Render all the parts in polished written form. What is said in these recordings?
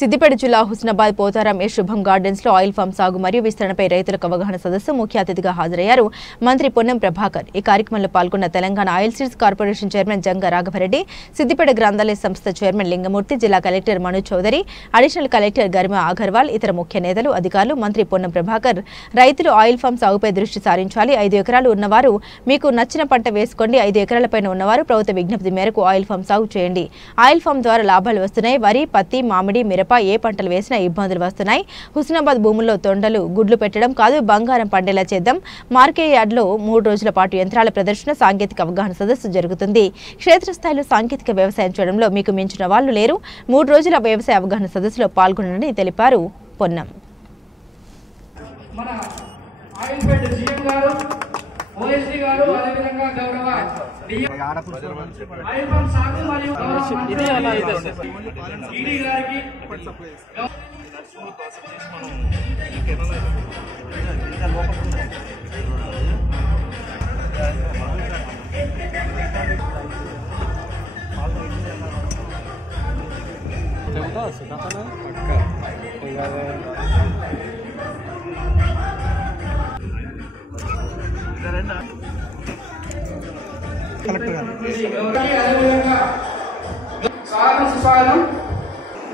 సిద్దిపేట జిల్లా హుస్నాబాద్ పోతారం ఏ శుభం గార్డెన్స్ లో ఆయిల్ ఫామ్ సాగు మరియు విస్తరణపై రైతులకు అవగాహన సదస్సు ముఖ్య అతిథిగా హాజరయ్యారు మంత్రి పొన్నం ప్రభాకర్. ఈ కార్యక్రమంలో పాల్గొన్న Telangana oil seeds corporation chairman Janga Raghava Reddy, Siddipet గ్రంథాలయ సంస్థ చైర్మన్ లింగమూర్తి, జిల్లా collector Manoj Chaudhary, additional collector Garima Agarwal, ఇతర ముఖ్య నేతలు, అధికారులు. మంత్రి పొన్నం ప్రభాకర్ రైతులు ఆయిల్ ఫామ్ సాగుపై దృష్టి సారించాలి. 5 ఎకరాలు ఉన్నవారు మీకు నచ్చిన పంట వేసుకోండి. 5 ఎకరాలపైన ఉన్నవారు ప్రభుత్వ విజ్ఞప్తి మేరకు ఆయిల్ ఫామ్ సాగు చేయండి. ఆయిల్ ఫామ్ ద్వారా లాభాలు వస్తున్నాయి. వరి, పత్తి, మామిడి, మిరప ఏ పంటలు వేసినా ఇబ్బందులు వస్తున్నాయి. హుస్నాబాద్ భూముల్లో తొండలు గుడ్లు పెట్టడం కాదు, బంగారం పండేలా చేద్దాం. మార్కెట్ యార్డ్లో 3 రోజుల పాటు యంత్రాల ప్రదర్శన, సాంకేతిక అవగాహన సదస్సు జరుగుతుంది. క్షేత్రస్థాయిలో సాంకేతిక వ్యవసాయం చేయడంలో మీకు మించిన వాళ్ళు లేరు. 3 రోజుల వ్యవసాయ అవగాహన సదస్సులో పాల్గొనని తెలిపారు పొన్నం.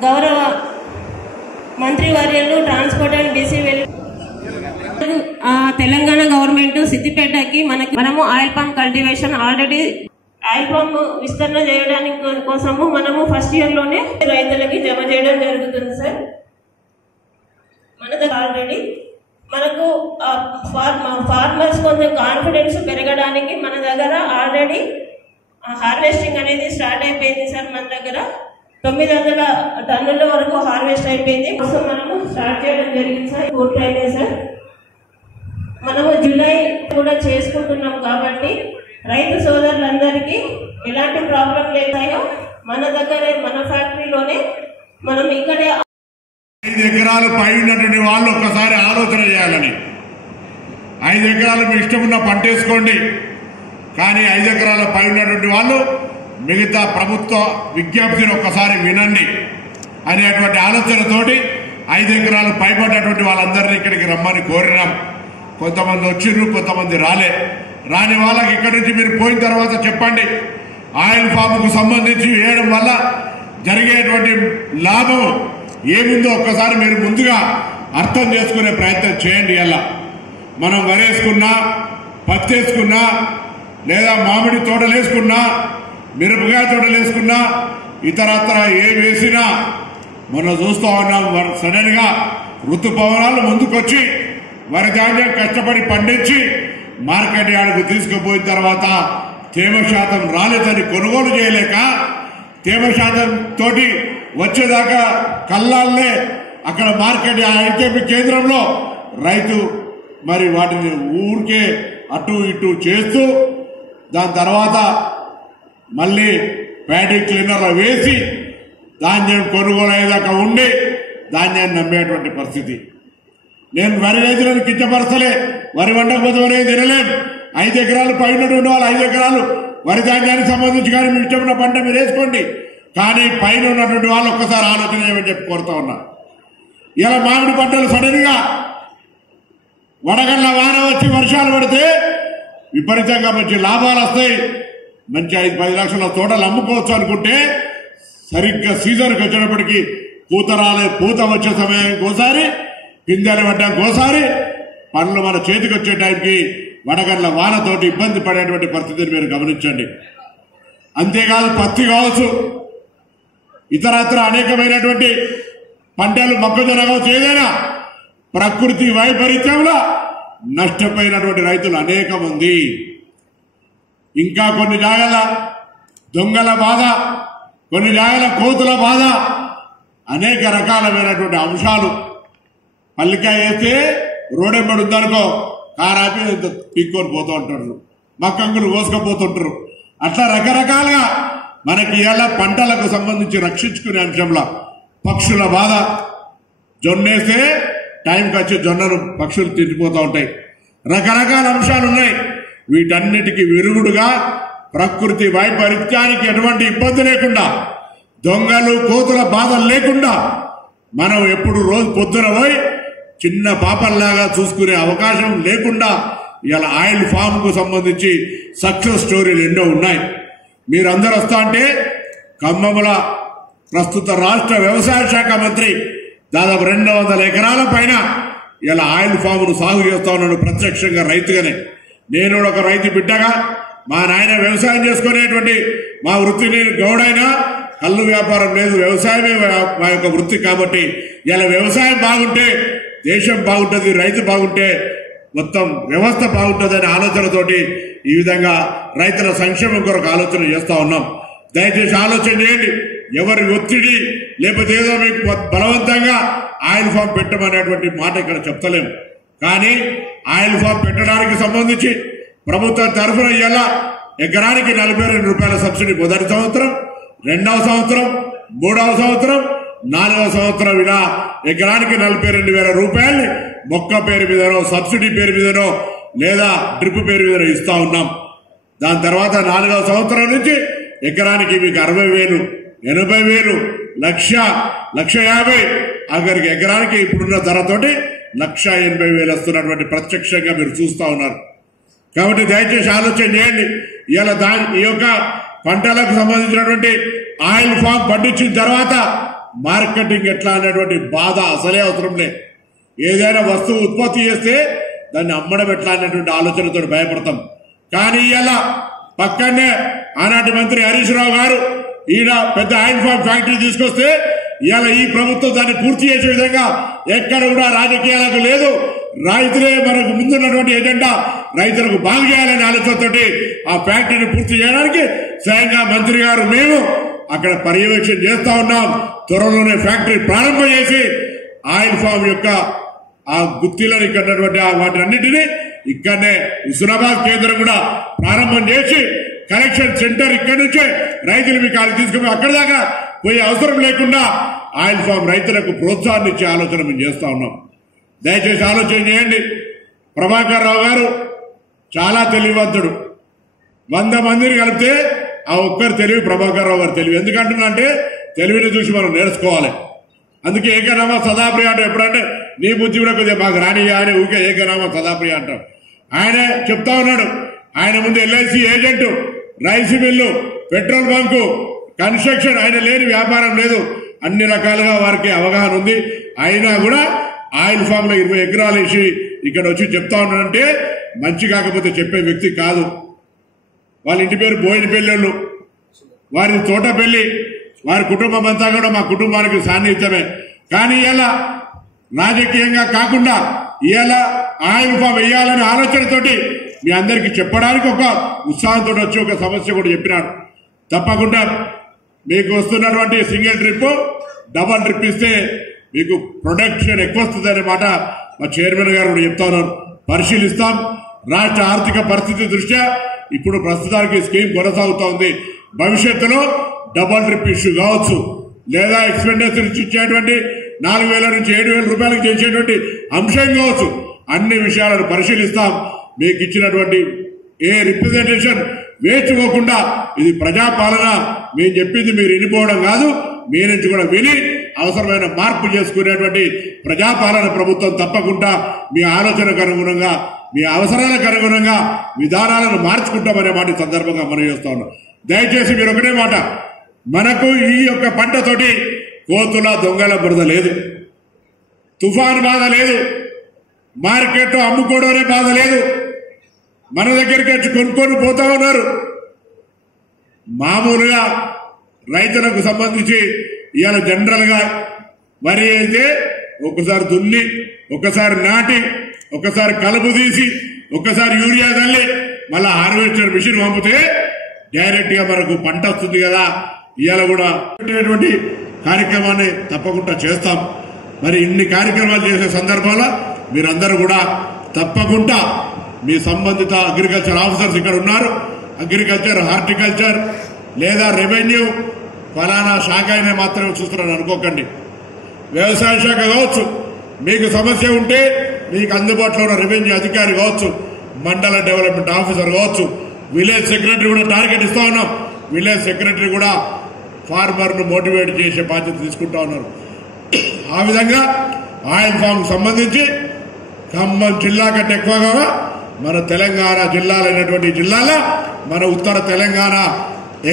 గౌరవ మంత్రివర్యులు transport and BC Telangana government సిద్దిపేటకి మనము oil palm cultivation already oil palm విస్తరణ చేయడానికి కోసము మనము ఫస్ట్ ఇయర్ లోనే రైతులకి జమ చేయడం జరుగుతుంది సార్. మన దగ్గర ఆల్రెడీ మనకు ఫార్మర్స్ కొంచెం కాన్ఫిడెన్స్ పెరగడానికి మన దగ్గర ఆల్రెడీ హార్వెస్టింగ్ అనేది స్టార్ట్ అయిపోయింది సార్. మన దగ్గర 900 టన్నుల వరకు హార్వెస్ట్ అయిపోయింది. కోసం మనము స్టార్ట్ చేయడం జరిగింది సార్. పూర్తి అయినాయి సార్. మనము జూలై కూడా చేసుకుంటున్నాం కాబట్టి రైతు సోదరులందరికీ ఎలాంటి ప్రాబ్లం లేదాయో మన దగ్గరే మన ఫ్యాక్టరీలోనే మనం ఇక్కడే 5 ఎకరాలు పై ఉన్నటువంటి వాళ్ళు ఒక్కసారి ఆలోచన చేయాలని. 5 ఎకరాలు మీ ఇష్టం ఉన్న పంట వేసుకోండి, కానీ 5 ఎకరాల పై ఉన్నటువంటి వాళ్ళు మిగతా ప్రభుత్వ విజ్ఞప్తిని ఒక్కసారి వినండి అనేటువంటి ఆలోచనతోటి 5 ఎకరాలు పైబడ్డటువంటి వాళ్ళందరినీ ఇక్కడికి రమ్మని కోరినాం. కొంతమంది వచ్చిర్రు, కొంతమంది రాని వాళ్ళకి ఇక్కడి నుంచి మీరు పోయిన తర్వాత చెప్పండి. ఆయిల్ ఫామ్కు సంబంధించి వేయడం వల్ల జరిగేటువంటి లాభం ఏముందో ఒక్కసారి మీరు ముందుగా అర్థం చేసుకునే ప్రయత్నం చేయండి. అలా మనం వరేసుకున్నా, పత్తి వేసుకున్నా, లేదా మామిడి తోటలు వేసుకున్నా, మిరపకాయ తోటలు వేసుకున్నా, ఇతరత్ర ఏ వేసినా మొన్న చూస్తూ ఉన్నాం. సడన్ గా ఋతుపవనాలు ముందుకొచ్చి వరి ధాన్యం కష్టపడి పండించి మార్కెట్ యార్డుకు తీసుకుపోయిన తర్వాత తేమ శాతం రాలేదని కొనుగోలు చేయలేక తేమ శాతం తోటి వచ్చేదాకా కల్లాలే అక్కడ మార్కెట్ ఐకేపీ కేంద్రంలో రైతు మరి వాటిని ఊరికే అటు ఇటు చేస్తూ దాని తర్వాత మళ్ళీ ప్యాడీ క్లీనర్లో వేసి ధాన్యం కొనుగోలు అయ్యేదాకా ఉండి ధాన్యాన్ని నమ్మేటువంటి పరిస్థితి. నేను వరి రైతులను కించపరచలే, వరి వండకపోతే వరే తినలేం. 5 ఎకరాలు పైన ఉన్న వాళ్ళు 5 ఎకరాలు వరి ధాన్యానికి సంబంధించి కానీ మీ ఇష్టమైన పంట మీరు వేసుకోండి, కానీ పైన ఉన్నటువంటి వాళ్ళు ఒక్కసారి ఆలోచన చేయమని చెప్పి కోరుతా ఉన్నా. ఇలా మామిడి పంటలు సడన్ గా వడగళ్ల వాన వచ్చి వర్షాలు పడితే విపరీతంగా మంచి లాభాలు వస్తాయి, మంచి 5-10 లక్షల తోటలు అమ్ముకోవచ్చు అనుకుంటే సరిగ్గా సీజన్కి వచ్చేటప్పటికి పూత వచ్చే సమయానికి ఒకసారి, పిందెలు పడ్డానికి ఒకసారి, పండ్లు మన చేతికి వచ్చే టైంకి వడగళ్ల వానతోటి ఇబ్బంది పడేటువంటి పరిస్థితిని మీరు గమనించండి. అంతేకాదు పత్తి కావచ్చు, ఇతరత్ర అనేకమైనటువంటి పంటలు, మొక్కజొన్న కావచ్చు, ఏదైనా ప్రకృతి వైపరీత్యంలో నష్టపోయినటువంటి రైతులు అనేక మంది. ఇంకా కొన్ని జాగాల దొంగల బాధ, కొన్ని జాగాల కోతుల బాధ, అనేక రకాలమైనటువంటి అంశాలు. పల్లికాయ వేస్తే రోడెంబడి ఉందనుకో కారాపి పిక్కొని పోతూ ఉంటారు, మక్కంగులు కోసుకపోతుంటారు. అట్లా రకరకాలుగా మనకి ఇలా పంటలకు సంబంధించి రక్షించుకునే అంశంలో పక్షుల బాధ. జొన్నేస్తే టైంకి వచ్చి జొన్నను పక్షులు తిండిపోతూ ఉంటాయి. రకరకాల అంశాలు ఉన్నాయి. వీటన్నిటికీ విరుగుడుగా ప్రకృతి వైపరీత్యానికి ఎటువంటి ఇబ్బంది లేకుండా, దొంగలు కోతుల బాధలు లేకుండా మనం ఎప్పుడు రోజు పొద్దున పోయి చిన్న పాపల్లాగా చూసుకునే అవకాశం లేకుండా ఇలా ఆయిల్ ఫామ్ కు సంబంధించి సక్సెస్ స్టోరీలు ఎన్నో ఉన్నాయి. మీరందరూ వస్తా అంటే ఖమ్మంల ప్రస్తుత రాష్ట్ర వ్యవసాయ శాఖ మంత్రి దాదాపు 200 ఎకరాల పైన ఇలా ఆయిల్ ఫామ్ ను సాగు చేస్తా ఉన్నాడు ప్రత్యక్షంగా రైతుగానే. నేను ఒక రైతు బిడ్డగా మా నాయన వ్యవసాయం చేసుకునేటువంటి మా వృత్తిని గౌడైనా కళ్ళు వ్యాపారం లేదు, వ్యవసాయమే మా యొక్క వృత్తి. కాబట్టి ఇలా వ్యవసాయం బాగుంటే దేశం బాగుంటుంది, రైతు బాగుంటే మొత్తం వ్యవస్థ బాగుంటుంది అనే ఆలోచనతోటి ఈ విధంగా రైతుల సంక్షేమం కొరకు ఆలోచన చేస్తా ఉన్నాం. దయచేసి ఆలోచన చేయండి. ఎవరి ఒత్తిడి లేకపోతే ఏదో మీకు బలవంతంగా ఆయిల్ ఫామ్ పెట్టమనేటువంటి మాట ఇక్కడ చెప్తలేము. కానీ ఆయిల్ ఫామ్ పెట్టడానికి సంబంధించి ప్రభుత్వం తరఫున ఇలా ఎకరానికి 42 రూపాయల సబ్సిడీ మొదటి సంవత్సరం, 2వ సంవత్సరం, 3వ సంవత్సరం, 4వ సంవత్సరం ఇలా ఎకరానికి 42,000 రూపాయల్ని మొక్క పేరు మీదనో సబ్సిడీ పేరు మీదనో లేదా డ్రిప్ పేరు మీదనో ఇస్తా ఉన్నాం. దాని తర్వాత 4వ సంవత్సరం నుంచి ఎకరానికి మీకు 60,000, 80,000, 1,50,000 అక్కడికి ఎకరానికి ఇప్పుడున్న ధరతోటి 1,80,000 వస్తున్నటువంటి ప్రత్యక్షంగా మీరు చూస్తా ఉన్నారు. కాబట్టి దయచేసి ఆలోచన చేయండి. ఇలా ఈ యొక్క పంటలకు సంబంధించినటువంటి ఆయిల్ ఫామ్ పండించిన తర్వాత మార్కెటింగ్ ఎట్లా అనేటువంటి బాధ అసలే అవసరం లేదు. ఏదైనా వస్తువు ఉత్పత్తి చేస్తే దాన్ని అమ్మడం ఎట్లా అనేటువంటి ఆలోచనతో భయపడతాం. కానీ ఇలా పక్కనే ఆనాటి మంత్రి హరీష్ రావు గారు ఈయన పెద్ద ఆయిల్ ఫామ్ ఫ్యాక్టరీ తీసుకొస్తే ఇవాళ ఈ ప్రభుత్వం దాన్ని పూర్తి చేసే విధంగా ఎక్కడ కూడా రాజకీయాలకు లేదు. రైతులే మనకు ముందున్నటువంటి ఎజెండా, రైతులకు బాగు చేయాలనే ఆలోచనతోటి ఆ ఫ్యాక్టరీని పూర్తి చేయడానికి స్వయంగా మంత్రి గారు మేము అక్కడ పర్యవేక్షణ చేస్తా ఉన్నాం. త్వరలోనే ఫ్యాక్టరీ ప్రారంభం చేసి ఆయిల్ ఫామ్ యొక్క ఆ గుత్తిలను ఇక్కడ వాటి అన్నింటినీ ఇక్కడనే హుస్నాబాద్ కేంద్రం కూడా ప్రారంభం చేసి కలెక్షన్ సెంటర్ ఇక్కడి నుంచే రైతులు మీకు అక్కడికి తీసుకుపోయి అక్కడి దాకా పోయే అవసరం లేకుండా ఆయిల్ ఫామ్ రైతులకు ప్రోత్సాహాన్ని ఇచ్చే ఆలోచన మేము చేస్తా ఉన్నాం. దయచేసి ఆలోచన చేయండి. ప్రభాకర్ రావు గారు చాలా తెలివివంతుడు. 100 మందిని కలిపితే ఆ ఒక్కరు తెలివి ప్రభాకర్ రావు గారు తెలివి. ఎందుకంటున్నా అంటే తెలివిని చూసి మనం నేర్చుకోవాలి. అందుకే ఏకనామా సదాప్రియ అంటాం. ఎప్పుడంటే నీ బుద్ధి కూడా కొద్దిగా మాకు రానియా అని ఊకే ఏకనామా సదాప్రియ అంటాం. ఆయన చెప్తా ఉన్నాడు, ఆయన ముందు LIC agent, rice mill, petrol bunk, construction, ఆయన లేని వ్యాపారం లేదు. అన్ని రకాలుగా వారికి అవగాహన ఉంది. అయినా కూడా ఆయిల్ ఫామ్ లో 20 ఎకరాలు వేసి ఇక్కడ వచ్చి చెప్తా ఉన్నాడంటే మంచి కాకపోతే చెప్పే వ్యక్తి కాదు. వాళ్ళ ఇంటి పేరు బోయినపల్లి, వారి తోటపల్లి, వారి కుటుంబం అంతా కూడా మా కుటుంబానికి సాన్నిహిత్యమే. కానీ ఇలా రాజకీయంగా కాకుండా ఇలా ఆయిల్ ఫామ్ వేయాలనే ఆలోచనతోటి మీ అందరికీ చెప్పడానికి ఒక ఉత్సాహంతో వచ్చి ఒక సమస్య కూడా చెప్పినాడు. తప్పకుండా మీకు వస్తున్నటువంటి సింగిల్ ట్రిప్, డబల్ ట్రిప్ ఇస్తే మీకు ప్రొడక్షన్ ఎక్కువ వస్తుంది అనే మాట మా చైర్మన్ గారు కూడా చెప్తా ఉన్నారు. పరిశీలిస్తాం. రాష్ట్ర ఆర్థిక పరిస్థితి దృష్ట్యా ఇప్పుడు ప్రస్తుతానికి స్కీమ్ కొనసాగుతూ ఉంది. భవిష్యత్తులో డబల్ ట్రిప్ ఇష్యూ కావచ్చు, లేదా ఎక్స్పెండిచర్ ఇచ్చేటువంటి 4,000 నుంచి 7,000 రూపాయలకు చేసేటువంటి అంశం కావచ్చు. అన్ని విషయాలను పరిశీలిస్తాం. మీకు ఇచ్చినటువంటి ఏ రిప్రజెంటేషన్ వేచుకోకుండా ఇది ప్రజాపాలన, మేము చెప్పింది మీరు వినిపోవడం కాదు, మీ నుంచి కూడా విని అవసరమైన మార్పు చేసుకునేటువంటి ప్రజాపాలన ప్రభుత్వం తప్పకుండా మీ ఆలోచనకు అనుగుణంగా, మీ అవసరాలకు అనుగుణంగా విధానాలను మార్చుకుంటామనే మాట సందర్భంగా మనం చేస్తా ఉన్నాం. దయచేసి మీరు ఒకటే మాట, మనకు ఈ యొక్క పంటతోటి కోతుల దొంగల బురద లేదు, తుఫాను బాధ లేదు, మార్కెట్ అమ్ముకోవడం అనే బాధ లేదు. మన దగ్గరికి వచ్చి కొనుక్కొని పోతా ఉన్నారు. మామూలుగా రైతులకు సంబంధించి ఇవాళ జనరల్ గా వరి అయితే ఒకసారి దున్ని, ఒకసారి నాటి, ఒకసారి కలుపు తీసి, ఒకసారి యూరియా తల్లి మళ్ళా హార్వెస్టర్ మిషన్ పంపితే డైరెక్ట్ గా మనకు పంట వస్తుంది కదా. ఇవాళ కూడా కార్యక్రమాన్ని తప్పకుండా చేస్తాం. మరి ఇన్ని కార్యక్రమాలు చేసే సందర్భంలో మీరందరూ కూడా తప్పకుండా మీ సంబంధిత అగ్రికల్చర్ ఆఫీసర్స్ ఇక్కడ ఉన్నారు. అగ్రికల్చర్, హార్టికల్చర్ లేదా రెవెన్యూ ఫలానా శాఖ అయినా మాత్రమే చూస్తున్నాను అనుకోకండి. వ్యవసాయ శాఖ కావచ్చు, మీకు సమస్య ఉంటే మీకు అందుబాటులో ఉన్న రెవెన్యూ అధికారి కావచ్చు, మండల డెవలప్మెంట్ ఆఫీసర్ కావచ్చు, విలేజ్ సెక్రటరీ కూడా టార్గెట్ ఇస్తా ఉన్నాం. విలేజ్ సెక్రటరీ కూడా ఫార్మర్ ను మోటివేట్ చేసే బాధ్యత తీసుకుంటా ఉన్నారు. ఆ విధంగా ఆయిల్ ఫామ్ సంబంధించి ఖమ్మం జిల్లా కంటే ఎక్కువగా మన తెలంగాణ జిల్లాలైనటువంటి జిల్లాలో మన ఉత్తర తెలంగాణ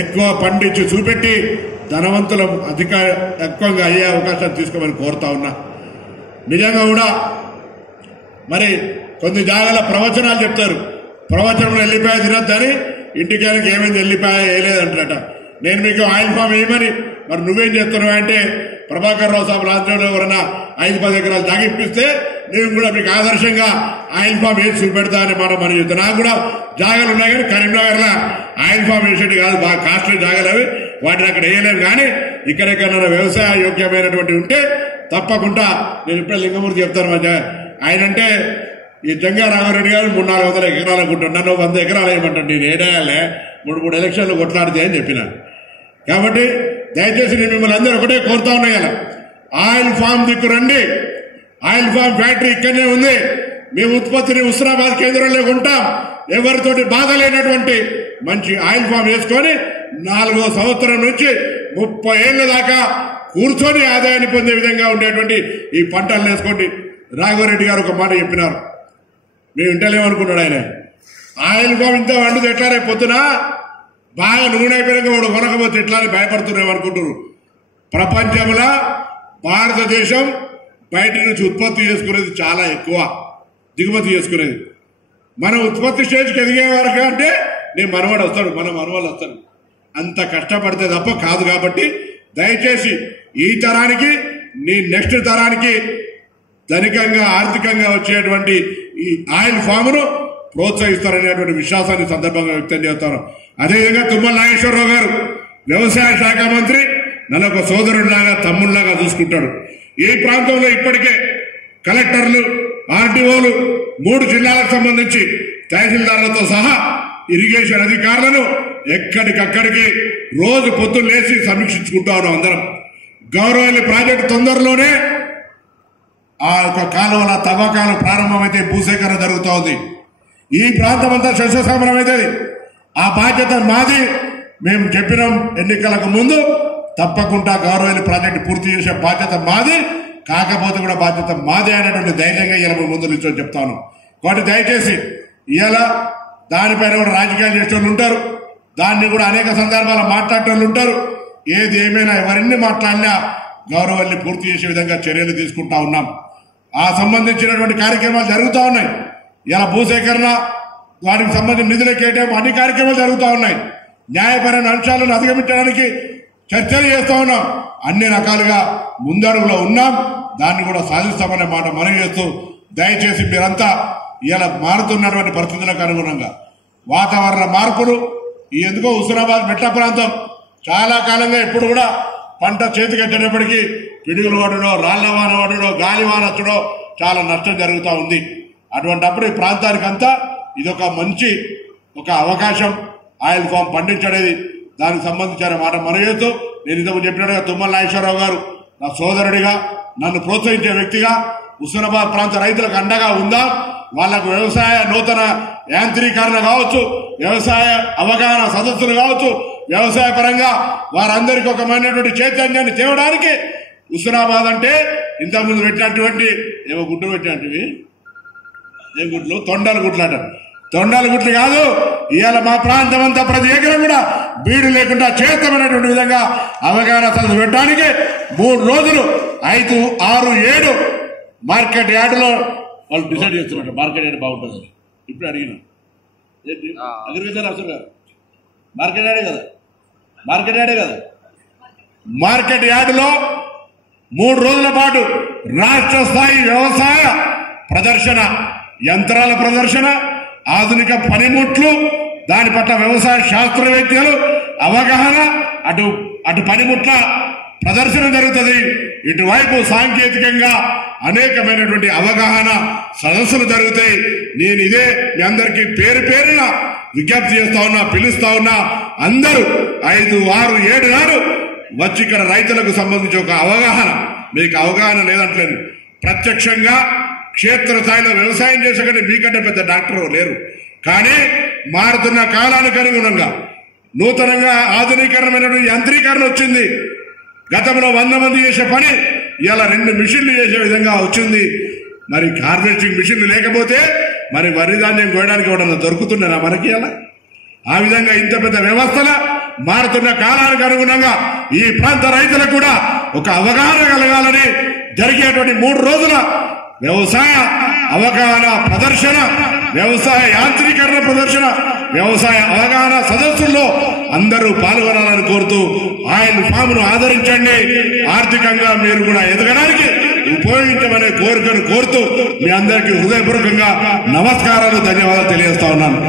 ఎక్కువ పండించి చూపెట్టి ధనవంతులం ఎక్కువగా అయ్యే అవకాశాలు తీసుకోమని కోరుతా ఉన్నా. నిజంగా కూడా మరి కొన్ని జాగాల ప్రవచనాలు చెప్తారు, ప్రవచనంలో ఎల్లిపాయ తినొద్దని, ఇంటికానికి ఏమైంది ఎల్లిపాయ వేయలేదంటారట. నేను మీకు ఆయిల్ ఫామ్ వేయమని మరి నువ్వేం చేస్తున్నావు అంటే ప్రభాకర్ రావు సాబ్ రాజ్యంలో ఎవరైనా 5-10 ఎకరాలు జాగిప్పిస్తే నేను కూడా మీకు ఆదర్శంగా ఆయిల్ ఫామ్ వేసి చూపెడతా అనే మాట మనం చెప్తాను. నాకు కూడా జాగాలు ఉన్నాయి కానీ కరీంనగర్లో ఆయిల్ ఫామ్ వేసేది కాదు, బాగా కాస్ట్లీ జాగాలు అవి, వాటిని అక్కడ వేయలేము. కానీ ఇక్కడెక్కడైనా వ్యవసాయ యోగ్యమైనటువంటి ఉంటే తప్పకుండా నేను ఇప్పుడే లింగమూర్తి చెప్తాను. ఆయన అంటే ఈ జంగా రాఘవరెడ్డి గారు 300-400 ఎకరాలు అనుకుంటాను, నన్ను 100 ఎకరాలు వేయమంటాను. నేను ఏడాయాలే 3 ఎలక్షన్లు కొట్లాడితే అని చెప్పినాను. కాబట్టి దయచేసి నేను మిమ్మల్ని అందరూ ఒకటే కోరుతా ఉన్నాయి కదా, ఆయిల్ ఫామ్ దిక్కు రండి. ఆయిల్ ఫామ్ ఫ్యాక్టరీ ఇక్కడనే ఉంది. మేము ఉత్పత్తిని హుస్నాబాద్ కేంద్రంలో ఉంటాం. ఎవరితోటి బాధ లేనటువంటి మంచి ఆయిల్ ఫామ్ వేసుకొని 4వ సంవత్సరం నుంచి 30 ఏళ్ల దాకా కూర్చొని ఆదాయాన్ని పొందే విధంగా ఉండేటువంటి ఈ పంటలు వేసుకోండి. రాఘవరెడ్డి గారు ఒక మాట చెప్పినారు, మేము వింటలేమనుకున్నాడు ఆయన. ఆయిల్ ఫామ్ ఇంత వండుది ఎట్లా రేపు పొద్దున బాగా నూనె అయిపోయాక వాడు కొనకపోతే ఎట్లా అని భయపడుతున్నామనుకుంటున్నారు. ప్రపంచంలో భారతదేశం బయట నుంచి ఉత్పత్తి చేసుకునేది చాలా ఎక్కువ, దిగుమతి చేసుకునేది. మన ఉత్పత్తి స్టేజ్కి ఎదిగే వరకు అంటే నేను మనవాడు వస్తాడు, మన మనవాళ్ళు వస్తాడు, అంత కష్టపడితే తప్ప కాదు. కాబట్టి దయచేసి ఈ తరానికి నీ నెక్స్ట్ తరానికి ధనికంగా ఆర్థికంగా వచ్చేటువంటి ఈ ఆయిల్ ఫామ్ను ప్రోత్సహిస్తారనేటువంటి విశ్వాసాన్ని సందర్భంగా వ్యక్తం చేస్తాను. అదేవిధంగా తుమ్మల నాగేశ్వరరావు గారు వ్యవసాయ శాఖ మంత్రి నన్ను ఒక సోదరుడిలాగా తమ్ముళ్లాగా చూసుకుంటాడు. ఈ ప్రాంతంలో ఇప్పటికే కలెక్టర్లు, ఆర్డీఓలు 3 జిల్లాలకు సంబంధించి తహసీల్దార్లతో సహా ఇరిగేషన్ అధికారులను ఎక్కడికక్కడికి రోజు పొద్దున్న లేచి సమీక్షించుకుంటా ఉన్నాం అందరం. గౌరవల్లి ప్రాజెక్టు తొందరలోనే ఆ యొక్క కాలువల తవ్వకాలు ప్రారంభమైతే భూసేకరణ జరుగుతోంది. ఈ ప్రాంతం అంతా సస్యశ్యామలం అవుతుంది. ఆ బాధ్యత మాది. మేము చెప్పినాం ఎన్నికలకు ముందు తప్పకుండా గౌరవల్లి ప్రాజెక్టు పూర్తి చేసే బాధ్యత మాది. కాకపోతే కూడా బాధ్యత మాదే అనేటువంటి ధైర్యంగా ఇలా ముందు నిల్చొని చెప్తాను. కాబట్టి దయచేసి ఇలా దానిపైన కూడా రాజకీయాలు చేసే వాళ్ళు ఉంటారు, దాన్ని కూడా అనేక సందర్భాలు మాట్లాడే వాళ్ళు ఉంటారు. ఏది ఏమైనా ఎవరిన్ని మాట్లాడినా గౌరవల్ని పూర్తి చేసే విధంగా చర్యలు తీసుకుంటా ఉన్నాం. ఆ సంబంధించినటువంటి కార్యక్రమాలు జరుగుతూ ఉన్నాయి. ఇలా భూసేకరణ, వాటికి సంబంధించిన నిధుల కేటాయింపు, అన్ని కార్యక్రమాలు జరుగుతూ ఉన్నాయి. న్యాయపరమైన అంశాలను అధిగమించడానికి చర్చలు చేస్తూ ఉన్నాం. అన్ని రకాలుగా ముందడుగులో ఉన్నాం. దాన్ని కూడా సాధిస్తామనే మాట మనవి చేస్తూ దయచేసి మీరంతా ఇలా మారుతున్నటువంటి పరిస్థితులకు అనుగుణంగా వాతావరణ మార్పులు, ఈ ఎందుకో హుస్నాబాద్ మెట్ట ప్రాంతం చాలా కాలంగా ఎప్పుడు కూడా పంట చేతికెట్టేటప్పటికీ పిడుగులు పడడో, రాళ్ల వాన పడడో, గాలి వాన వచ్చడో చాలా నష్టం జరుగుతూ ఉంది. అటువంటిప్పుడు ఈ ప్రాంతానికంతా ఇదొక మంచి ఒక అవకాశం ఆయిల్ ఫామ్ పండించడేది. దానికి సంబంధించిన మాట మనయేస్తూ నేను ఇంతకు చెప్పినట్టుగా తుమ్మల నాగేశ్వరరావు గారు నా సోదరుడిగా, నన్ను ప్రోత్సహించే వ్యక్తిగా హుస్నాబాద్ ప్రాంత రైతులకు అండగా ఉందా. వాళ్లకు వ్యవసాయ నూతన యాంత్రీకరణ కావచ్చు, వ్యవసాయ అవగాహన సదస్సులు కావచ్చు, వ్యవసాయ పరంగా వారందరికీ ఒక మైనటువంటి చైతన్యాన్ని తేవడానికి హుస్నాబాద్ అంటే ఇంతకుముందు పెట్టినటువంటి ఏమో గుడ్డు పెట్టినట్టువి, ఏం గుడ్లు, తొండల గుడ్లు అంటారు. తొండల గుడ్లు కాదు, ఇవాళ మా ప్రాంతం అంతా ప్రతి ఎకరం కూడా బీడు లేకుండా చేస్తామనేటువంటి విధంగా అవగాహన సదస్సు పెట్టడానికి 3 రోజులు 5, 6, 7 మార్కెట్ యార్డులో వాళ్ళు డిసైడ్ చేస్తున్నారు. మార్కెట్ యార్డ్ బాగుంటుంది. ఇప్పుడు అడిగిన అగ్రికల్చర్ ఆఫీసర్ గారు మార్కెట్ యార్డే కదా, మార్కెట్ యార్డే కదా, మార్కెట్ యార్డులో 3 రోజుల పాటు రాష్ట్ర స్థాయి వ్యవసాయ ప్రదర్శన, యంత్రాల ప్రదర్శన, ఆధునిక పనిముట్లు, దాని పట్ల వ్యవసాయ శాస్త్రవేత్తలు అవగాహన, అటు పనిముట్ల ప్రదర్శన జరుగుతుంది, ఇటువైపు సాంకేతికంగా అనేకమైనటువంటి అవగాహన సదస్సులు జరుగుతాయి. నేను ఇదే మీ అందరికీ పేరు పేరున విజ్ఞప్తి చేస్తా ఉన్నా, పిలుస్తా ఉన్నా. అందరూ 5, 6, 7 నాడు వచ్చి ఇక్కడ రైతులకు సంబంధించి ఒక అవగాహన, మీకు అవగాహన లేదంటలేదు, ప్రత్యక్షంగా క్షేత్రస్థాయిలో వ్యవసాయం చేసేకంటే మీకంటే పెద్ద డాక్టర్ లేరు. కానీ మారుతున్న కాలానికి అనుగుణంగా నూతనంగా ఆధునీకరణమైనటువంటి యంత్రీకరణ వచ్చింది. గతంలో 100 మంది చేసే పని ఇలా 2 మిషన్లు చేసే విధంగా వచ్చింది. మరి హార్వెస్టింగ్ మిషన్లు లేకపోతే మరి వరి ధాన్యం కోయడానికి ఎవడన్నా దొరుకుతున్నారా మనకి? అలా ఆ విధంగా ఇంత పెద్ద వ్యవస్థల మారుతున్న కాలానికి అనుగుణంగా ఈ ప్రాంత రైతులకు కూడా ఒక అవగాహన కలగాలని జరిగేటువంటి 3 రోజుల వ్యవసాయ అవగాహన ప్రదర్శన, వ్యవసాయ యాంత్రీకరణ ప్రదర్శన, వ్యవసాయ అవగాహన సదస్సుల్లో అందరూ పాల్గొనాలని కోరుతూ ఆయిల్ ఫామ్ ను ఆదరించండి, ఆర్థికంగా మీరు కూడా ఎదగడానికి ఉపయోగించమనే కోరికను కోరుతూ మీ అందరికీ హృదయపూర్వకంగా నమస్కారాలు, ధన్యవాదాలు తెలియజేస్తా ఉన్నాను.